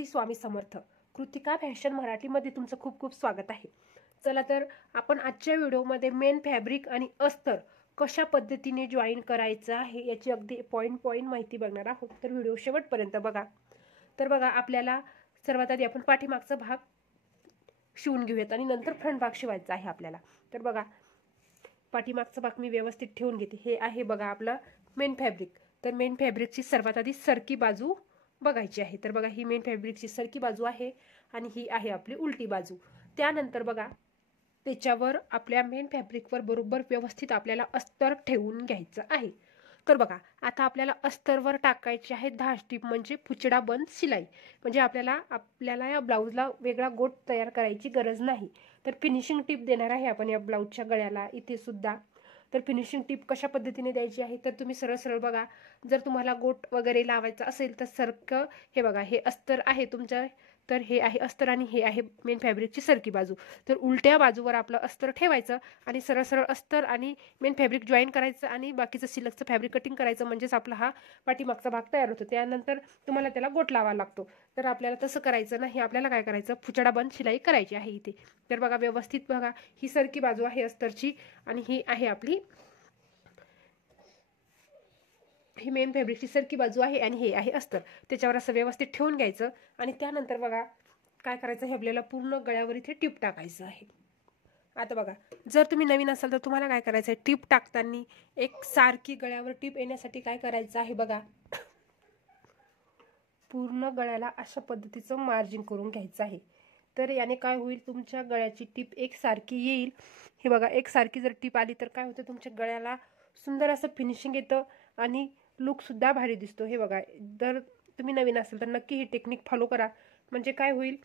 Shri Swami Samarth. Kritika fashion मराठीमध्ये तुमचं खूप खूप स्वागत आहे. चला तर आपण आजच्या व्हिडिओमध्ये मेन फॅब्रिक आणि अस्तर कशा पद्धतीने जॉईन करायचं आहे याची अगदी पॉइंट माहिती बघणार आहोत. तर व्हिडिओ शेवटपर्यंत बघा. तर बघा, आपल्याला सर्वात आधी आपण पाठीमागचा भाग शिवून घेऊयात आणि नंतर फ्रंट भाग शिवायचा आहे आपल्याला. तर बघा, पाठीमागचा भाग मी व्यवस्थित ठेवून घेते. हे आहे बघा आपलं मेन फॅब्रिक. तर मेन फॅब्रिकची सर्वात आधी सरकी बाजू बघायची आहे. तर बघा, ही मेन फॅब्रिकची सरकी बाजू आहे आणि ही आहे आपली उलटी बाजू. त्यानंतर बघा, त्याच्यावर आपल्या मेन फॅब्रिकवर बरोबर व्यवस्थित आपल्याला अस्तर ठेवून घ्यायचं आहे. तर बघा, आता आपल्याला अस्तरवर टाकायचे आहे 10 टिप, म्हणजे पुचडा बंद शिलाई. म्हणजे आपल्याला या ब्लाऊजला वेगळा गोट तयार करायची गरज नाही. तर फिनिशिंग टिप देणार आहे आपण या ब्लाऊजच्या गळ्याला इथे सुद्धा. तर फिनिशिंग टिप कशा पद्धतीने द्यायची आहे, तर तुम्ही सरळ सरळ बघा. जर तुम्हाला गोट वगैरे लावायचा असेल तर सरकं, हे बघा, हे अस्तर आहे तुमच्या. तर हे आहे अस्तर आणि हे आहे मेन फॅब्रिकची सरकी बाजू. तर उलट्या बाजूवर आपलं अस्तर ठेवायचं आणि सरळ सरळ अस्तर आणि मेन फॅब्रिक जॉईन करायचं आणि बाकीचं सिल्कचं फॅब्रिक कटिंग करायचं. म्हणजेच आपला हा पाठीमागचा भाग तयार होतो. त्यानंतर तुम्हाला त्याला गोट लावावा लागतो. तर आपल्याला तसं करायचं नाही. आपल्याला काय करायचं, फुचडा बंद शिलाई करायची आहे इथे. तर बघा, व्यवस्थित बघा, ही सरकी बाजू आहे अस्तरची आणि ही आहे आपली, ही मेन फॅब्रिकची सरकी बाजू आहे आणि हे आहे अस्तर. त्याच्यावर असं व्यवस्थित ठेवून घ्यायचं आणि त्यानंतर बघा काय करायचं, हे आपल्याला पूर्ण गळ्यावर इथे टिप टाकायचं आहे. आता बघा, जर तुम्ही नवीन असाल तर तुम्हाला काय करायचं आहे, टिप टाकताना एक सारखी गळ्यावर टिप येण्यासाठी काय करायचं आहे बघा, पूर्ण गळ्याला अशा पद्धतीचं मार्जिन करून घ्यायचं आहे. तर याने काय होईल, तुमच्या गळ्याची टिप एक सारखी येईल. हे बघा, एक सारखी जर टिप आली तर काय होतं, तुमच्या गळ्याला सुंदर असं फिनिशिंग येतं आणि लुक सुद्धा भारी दिसतो. हे बघा, जर तुम्ही नवीन असाल तर नक्की ही टेक्निक फॉलो करा. म्हणजे काय होईल,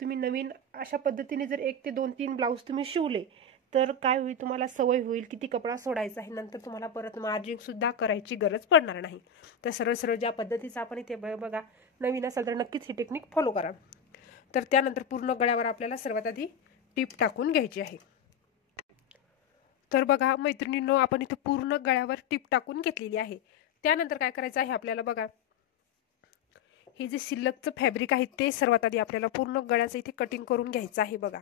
तुम्ही नवीन अशा पद्धतीने जर 1 ते 2-3 ब्लाऊज तुम्ही शिवले तर काय होईल, तुम्हाला सवय होईल किती कपडा सोडायचा आहे. नंतर तुम्हाला परत मार्जिन सुद्धा करायची गरज पडणार नाही. तर सरळ सरळ ज्या पद्धतीचं आपण इथे बघा, नवीन असाल तर नक्कीच ही टेक्निक फॉलो करा. तर त्यानंतर पूर्ण गळ्यावर आपल्याला सर्वात आधी टिप टाकून घ्यायची आहे. तर बघा मैत्रिणींनो, आपण इथे पूर्ण गळ्यावर टिप टाकून घेतलेली आहे. त्यानंतर काय करायचं आहे आपल्याला बघा, हे जे सिल्कचं फॅब्रिक आहे ते सर्वात आधी आपल्याला पूर्ण गळ्याचं इथे कटिंग करून घ्यायचं आहे बघा.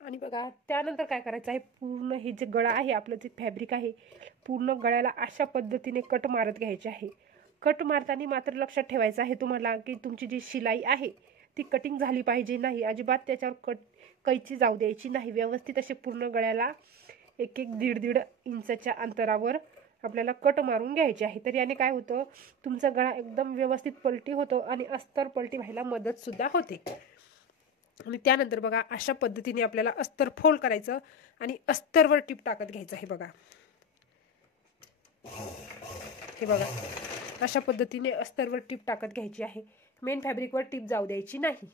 आणि बघा, त्यानंतर काय करायचं आहे, पूर्ण हे जे गळा आहे, आपलं जे फॅब्रिक आहे, पूर्ण गळ्याला अशा पद्धतीने कट मारत घ्यायचे आहे. कट मारताना मात्र लक्षात ठेवायचं आहे तुम्हाला की तुमची जी शिलाई आहे ती कटिंग झाली पाहिजे नाही. अजिबात त्याच्यावर कैची जाऊ द्यायची नाही. व्यवस्थित असे पूर्ण गळ्याला 1-1, 1.5 इंचाच्या अंतरावर आपल्याला कट मारून घ्यायचे आहे. तर याने काय होतं, तुमचा गळा एकदम व्यवस्थित पलटी होतो आणि अस्तर पलटी व्हायला मदत सुद्धा होते. आणि त्यानंतर बघा, अशा पद्धतीने आपल्याला अस्तर फोल्ड करायचं आणि अस्तरवर टिप टाकत घ्यायचं आहे बघा. हे बघा, अशा पद्धतीने अस्तरवर टिप टाकत घ्यायची आहे. मेन फॅब्रिकवर टिप जाऊ द्यायची नाही.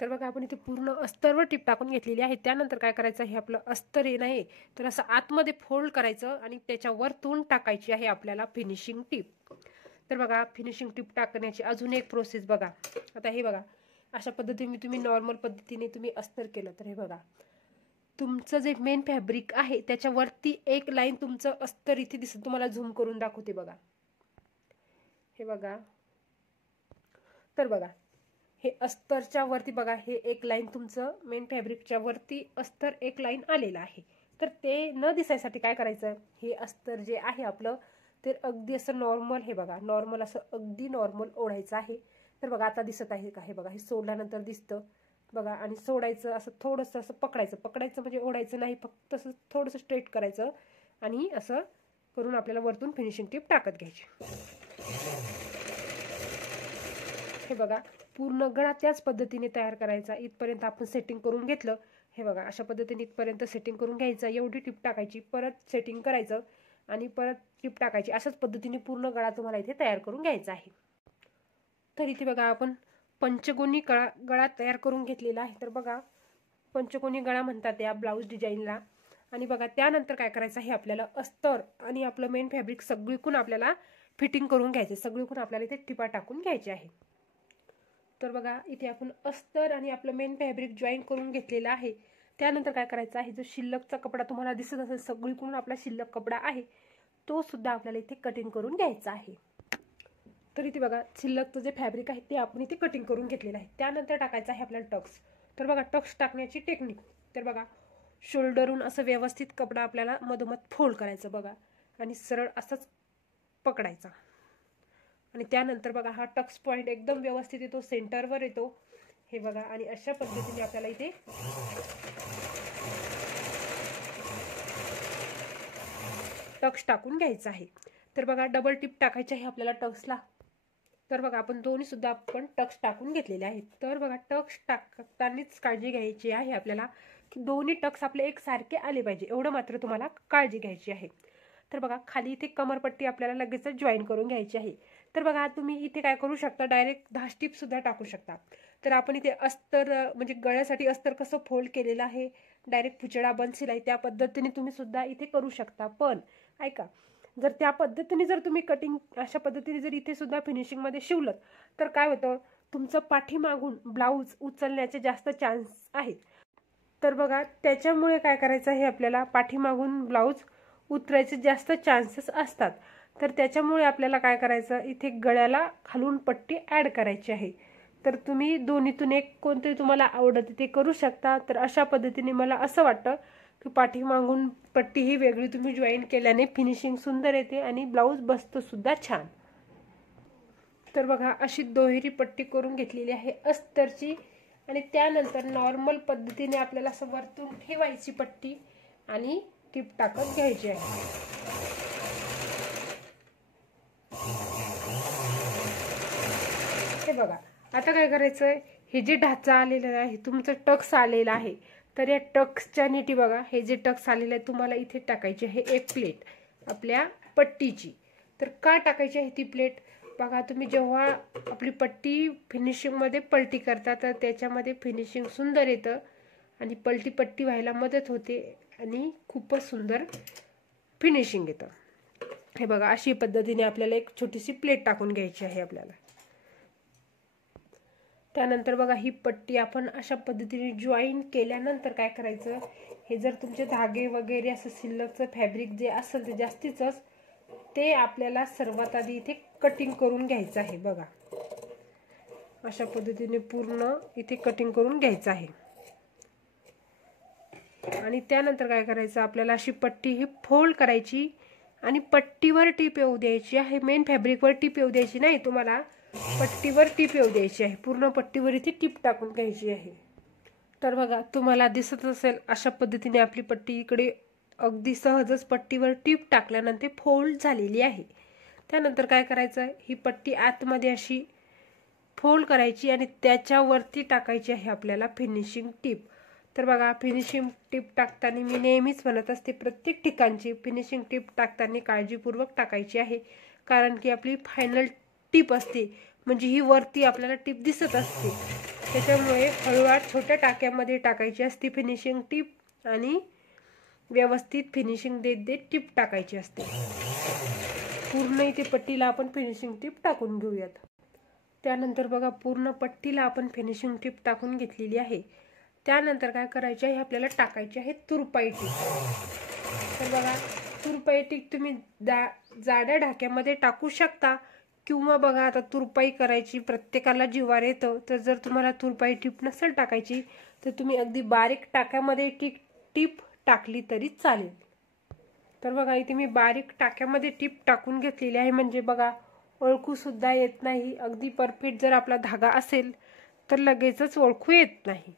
तर बघा, आपण इथे पूर्ण अस्तरवर टिप टाकून घेतलेली आहे. त्यानंतर काय करायचं, हे आपलं अस्तर आहे नाही, तर असं आतमध्ये फोल्ड करायचं आणि त्याच्यावरतून टाकायची आहे आपल्याला फिनिशिंग टिप. तर बघा, फिनिशिंग टिप टाकण्याची अजून एक प्रोसेस बघा. आता हे बघा, अशा पद्धतीने तुम्ही नॉर्मल पद्धतीने तुम्ही अस्तर केलं तर हे बघा, तुमचं जे मेन फॅब्रिक आहे त्याच्यावरती एक लाईन तुमचं अस्तर इथे दिसत. तुम्हाला झूम करून दाखवते बघा. हे बघा, तर बघा, हे अस्तरच्या वरती बघा, हे एक लाईन तुमचं मेन फॅब्रिकच्या वरती अस्तर एक लाईन आलेलं आहे. तर ते न दिसायसाठी काय करायचं, हे अस्तर जे आहे आपलं ते अगदी असं नॉर्मल, हे बघा, नॉर्मल असं अगदी नॉर्मल ओढायचं आहे. तर बघा, आता दिसत आहे का, हे बघा, हे सोडल्यानंतर दिसतं बघा. आणि सोडायचं असं थोडंसं असं पकडायचं म्हणजे ओढायचं नाही, फक्त असं थोडंसं स्ट्रेट करायचं आणि असं करून आपल्याला वरतून फिनिशिंग टिप टाकत घ्यायची. हे बघा, पूर्ण गळा त्याच पद्धतीने तयार करायचा. इथपर्यंत आपण सेटिंग करून घेतलं. हे बघा, अशा पद्धतीने इथपर्यंत सेटिंग करून घ्यायचं. एवढी टिप टाकायची, परत सेटिंग करायचं आणि परत टिप टाकायची. अशाच पद्धतीने पूर्ण गळा तुम्हाला इथे तयार करून घ्यायचा आहे. तर इथे बघा, आपण पंचकोनी गळा तयार करून घेतलेला आहे. तर बघा, पंचकोनी गळा म्हणतात या ब्लाऊज डिझाईनला. आणि बघा, त्यानंतर काय करायचं आहे, आपल्याला अस्तर आणि आपलं मेन फॅब्रिक सगळीकडून आपल्याला फिटिंग करून घ्यायचं. सगळीकडून आपल्याला इथे टिपा टाकून घ्यायचे आहे. तर बघा, इथे आपण अस्तर आणि आपलं मेन फॅब्रिक जॉईन करून घेतलेलं आहे. त्यानंतर काय करायचं आहे, जो शिल्लकचा कपडा तुम्हाला दिसत असेल सगळीकडून आपला शिल्लक कपडा आहे तो सुद्धा आपल्याला इथे कटिंग करून घ्यायचा आहे। तर इथे बघा शिल्लकचं जे फॅब्रिक आहे ते आपण इथे कटिंग करून घेतलेलं आहे। त्यानंतर टाकायचं आहे आपल्याला टक्स। तर बघा टक्स टाकण्याची टेक्निक, तर बघा शोल्डरहून असं व्यवस्थित कपडा आपल्याला मधोमध फोल्ड करायचं बघा आणि सरळ असंच पकडायचा आणि त्यानंतर बघा हा टक्स पॉइंट एकदम व्यवस्थित येतो, सेंटरवर येतो हे बघा। आणि अशा पद्धतीने आपल्याला इथे टक्स टाकून घ्यायचा आहे। तर बघा डबल टिप टाकायची आहे आपल्याला टक्सला। तर बघा आपण दोन्ही सुद्धा आपण टक्स टाकून घेतलेले आहेत। तर बघा टक्स टाकतानाच काळजी घ्यायची आहे आपल्याला की दोन्ही टक्स आपले एकसारखे आले पाहिजे, एवढं मात्र तुम्हाला काळजी घ्यायची आहे। तर बघा खाली इथे कमरपट्टी आपल्याला लगेच जॉईन करून घ्यायची आहे। तर बघा तुम्ही इथे काय करू शकता, डायरेक्ट 10 स्टिप सुद्धा टाकू शकता। तर आपण इथे अस्तर म्हणजे गळ्यासाठी अस्तर कसं फोल्ड केलेलं आहे, डायरेक्ट पुचडा बंद शिलाई त्या पद्धतीने तुम्ही सुद्धा इथे करू शकता। पण ऐका, जर त्या पद्धतीने जर तुम्ही कटिंग अशा पद्धतीने जर इथे सुद्धा फिनिशिंग मध्ये शिवलं तर काय होतं, तुमचं पाठीमागून ब्लाऊज उचलण्याचे जास्त चान्स आहेत। तर बघा त्याच्यामुळे काय करायचं आहे, आपल्याला पाठीमागून ब्लाऊज उतरायचे जास्त चान्सेस असतात। तर त्याच्यामुळे आपल्याला काय करायचं, इथे गळ्याला खालून पट्टी ऍड करायची आहे। तर तुम्ही दोन्हीतून एक कोणते तुम्हाला आवडते ते करू शकता। तर अशा पद्धतीने मला असं वाटतं की पाठीमागून पट्टी ही वेगळी तुम्ही जॉईन केल्याने फिनिशिंग सुंदर येते आणि ब्लाऊज बसतो सुद्धा छान। तर बघा अशी दुहेरी पट्टी करून घेतलेली आहे अस्तरची आणि त्यानंतर नॉर्मल पद्धतीने आपल्याला असं वरतून ठेवायची पट्टी आणि टिप टाकत घ्यायची आहे। हे बघा आता काय करायचंय, हे जे ढाचा आलेला आहे तुमचं टक्स आलेला आहे, तर या टक्सच्या नीटी बघा हे जे टक्स आलेलं आहे तुम्हाला इथे टाकायची आहे एक प्लेट आपल्या पट्टीची। तर का टाकायची आहे ती प्लेट, बघा तुम्ही जेव्हा आपली पट्टी फिनिशिंग मध्ये पलटी करता तर त्याच्यामध्ये फिनिशिंग सुंदर येतं आणि पलटी पट्टी व्हायला मदत होते आणि खूपच सुंदर फिनिशिंग येतं। हे बघा अशी पद्धतीने आपल्याला एक छोटीशी प्लेट टाकून घ्यायची आहे आपल्याला। त्यानंतर बघा ही पट्टी आपण अशा पद्धतीने जॉईन केल्यानंतर काय करायचं, हे जर तुमचे धागे वगैरे असं शिल्लकचं फॅब्रिक जे असेल ते जास्तीचंच ते आपल्याला सर्वात आधी इथे कटिंग करून घ्यायचं आहे। बघा अशा पद्धतीने पूर्ण इथे कटिंग करून घ्यायचं आहे आणि त्यानंतर काय करायचं, आपल्याला अशी पट्टी ही फोल्ड करायची आणि पट्टीवर टीप येऊ द्यायची आहे। मेन फॅब्रिकवर टीप येऊ द्यायची नाही, तुम्हाला पट्टीवर टीप येऊ द्यायची आहे। पूर्ण पट्टीवर इथे टीप टाकून घ्यायची आहे। तर बघा तुम्हाला दिसत असेल अशा पद्धतीने आपली पट्टी इकडे अगदी सहजच पट्टीवर टीप टाकल्यानंतर फोल्ड झालेली आहे। त्यानंतर काय करायचं, ही पट्टी आतमध्ये अशी फोल्ड करायची आणि त्याच्यावरती टाकायची आहे आपल्याला फिनिशिंग टीप। तर बघा फिनिशिंग टीप टाकताना मी नेहमीच म्हणत असते प्रत्येक ठिकाणची फिनिशिंग टीप टाकताना काळजीपूर्वक टाकायची आहे, कारण की आपली फायनल टीप असते म्हणजे ही वरती आपल्याला टीप दिसत असते, त्याच्यामुळे हळूवार छोट्या टाक्यामध्ये टाकायची असते फिनिशिंग टीप आणि व्यवस्थित फिनिशिंग देत देत टीप टाकायची असते। पूर्ण इथे पट्टीला आपण फिनिशिंग टीप टाकून घेऊयात। त्यानंतर बघा पूर्ण पट्टीला आपण फिनिशिंग टीप टाकून घेतलेली आहे। त्यानंतर काय करायचे आहे, आपल्याला टाकायची आहे तुरपाई टीप। तर बघा तुरपाई टीप तुम्ही जाड्या ढाक्यामध्ये टाकू शकता किंवा बघा आता तुरपाई करायची प्रत्येकाला जिवार येतं, तर जर तुम्हाला तुरपाई टीप नसेल टाकायची तर तुम्ही अगदी बारीक टाक्यामध्ये टीप टाकली तरी चालेल। तर बघा इथे मी बारीक टाक्यामध्ये टीप टाकून घेतलेली आहे, म्हणजे बघा ओळखू सुद्धा येत नाही। अगदी परफेक्ट जर आपला धागा असेल तर लगेचच ओळखू येत नाही।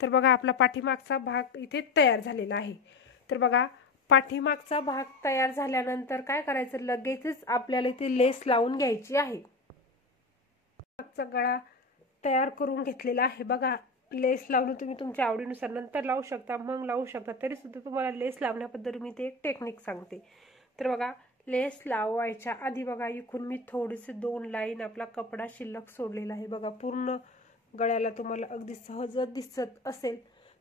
तर बघा आपला पाठीमागचा भाग इथे तयार झालेला आहे। तर बघा पाठीमागचा भाग तयार झाल्यानंतर काय करायचं, लगेचच आपल्याला इथे लेस लावून घ्यायची आहे। मागचा गळा तयार करून घेतलेला आहे। बघा लेस लावून तुम्ही तुमच्या आवडीनुसार नंतर लावू शकता, मग लावू शकता, तरी सुद्धा तुम्हाला लेस लावण्याबद्दल मी ते एक टेक्निक सांगते। तर बघा लेस लावायच्या आधी बघा इकडून मी थोडेसे 2 लाईन आपला कपडा शिल्लक सोडलेला आहे। बघा पूर्ण गळ्याला तुम्हाला अगदी सहज दिसत असेल,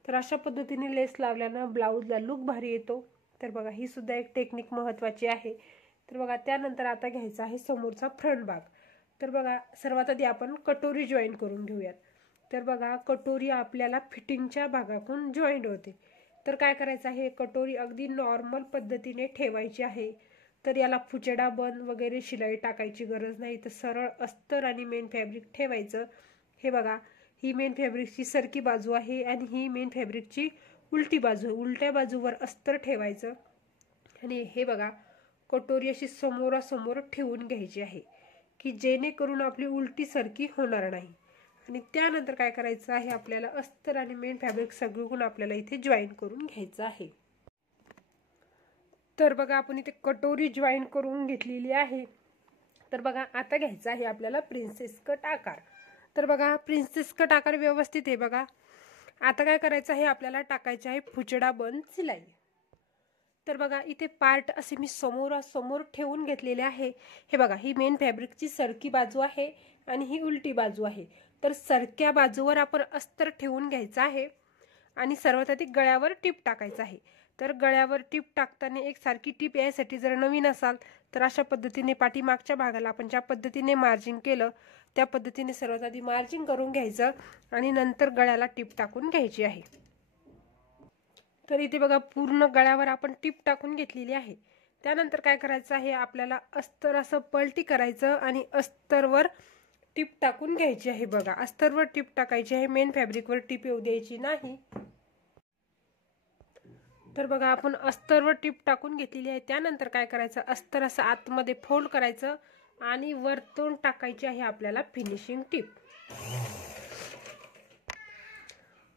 तर अशा पद्धतीने लेस लावल्यानं ब्लाऊजला लुक भारी येतो। तर बघा ही सुद्धा एक टेक्निक महत्त्वाची आहे। तर बघा त्यानंतर आता घ्यायचा आहे समोरचा फ्रंट भाग। तर बघा सर्वात आधी आपण कटोरी जॉईन करून घेऊयात। तर बघा कटोरी आपल्याला फिटिंगच्या भागातून जॉईंट होते. तर काय करायचं आहे, कटोरी अगदी नॉर्मल पद्धतीने ठेवायची आहे. तर याला फुचडा बंद वगैरे शिलाई टाकायची गरज नाही. तर सरळ अस्तर आणि मेन फॅब्रिक ठेवायचं. हे बघा, ही मेन फॅब्रिकची सरकी बाजू आहे आणि ही मेन फॅब्रिकची उलटी बाजू आहे. उलट्या बाजूवर अस्तर ठेवायचं आणि हे बघा कटोरी अशी समोरासमोर ठेवून घ्यायची आहे की जेणेकरून आपली उलटी सरकी होणार नाही. आणि त्यानंतर काय करायचं आहे, आपल्याला अस्तर आणि मेन फॅब्रिक सगळं आपल्याला इथे जॉईन करून घ्यायचं आहे. तर बघा आपण इथे कटोरी जॉईन करून घेतलेली आहे. तर बघा आता घ्यायचा आहे आपल्याला प्रिन्सेस कट आकार. तर बघा प्रिन्सेस कट आकार व्यवस्थित आहे. बघा आता काय करायचं आहे, आपल्याला टाकायचे आहे फुचडा बंद सिलाई. तर बघा इथे पार्ट असे मी समोरासमोर ठेवून घेतलेले आहे. हे बघा, ही मेन फॅब्रिकची सरकी बाजू आहे आणि ही उलटी बाजू आहे. तर सरक्या बाजूवर आपण अस्तर ठेवून घ्यायचं आहे आणि सर्वात आधी गळ्यावर टीप टाकायचं आहे. तर गळ्यावर टीप टाकताना एक सारखी टीप यायसाठी जर नवीन असाल तर अशा पद्धतीने पाठीमागच्या भागाला आपण ज्या पद्धतीने मार्जिंग केलं त्या पद्धतीने सर्वात आधी मार्जिंग करून घ्यायचं आणि नंतर गळ्याला टीप टाकून घ्यायची आहे. तर इथे बघा पूर्ण गळ्यावर आपण टीप टाकून घेतलेली आहे. त्यानंतर काय करायचं आहे, आपल्याला अस्तर असं पलटी करायचं आणि अस्तरवर टीप टाकून घ्यायची आहे. बघा अस्तरवर टीप टाकायची आहे, मेन फॅब्रिकवर टीप येऊ द्यायची नाही. तर बघा आपण अस्तरवर टीप टाकून घेतलेली आहे. त्यानंतर काय करायचं, अस्तर असं आतमध्ये फोल्ड करायचं आणि वरतून टाकायची आहे आपल्याला फिनिशिंग टीप.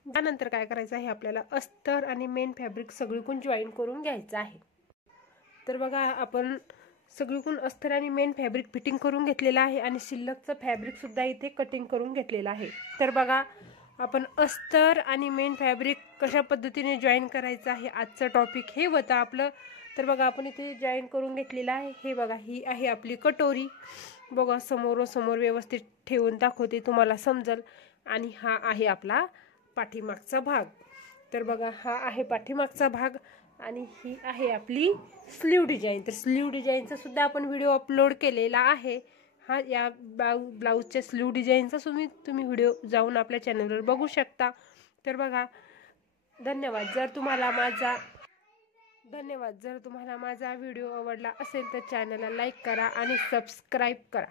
त्यानंतर काय करायचं आहे, आपल्याला अस्तर आणि मेन फॅब्रिक सगळीकडून जॉईन करून घ्यायचं आहे. तर बघा आपण सगळीकडून अस्तर आणि मेन फॅब्रिक फिटिंग करून घेतलेलं आहे आणि शिल्लकचं फॅब्रिक सुद्धा इथे कटिंग करून घेतलेलं आहे. तर बघा आपण अस्तर आणि मेन फॅब्रिक कशा पद्धतीने जॉईन करायचं आहे आजचं टॉपिक हे होतं आपलं. तर बघा आपण इथे जॉईन करून घेतलेलं आहे. हे बघा ही आहे आपली कटोरी. बघा समोर व्यवस्थित ठेवून दाखवते तुम्हाला समजल. आणि हा आहे आपला पाठीमागचा भाग. तर बघा हा आहे पाठीमागचा भाग आणि ही आहे आपली स्लीव डिझाईन. तर स्लीव डिझाईनचा सुद्धा आपण व्हिडिओ अपलोड केलेला आहे. हा या ब्लाऊजच्या स्लीव डिझाईनचा तुम्ही व्हिडिओ जाऊन आपल्या चॅनलवर बघू शकता. तर बघा धन्यवाद. जर तुम्हाला माझा व्हिडिओ आवडला असेल तर चॅनलला लाईक करा आणि सबस्क्राईब करा.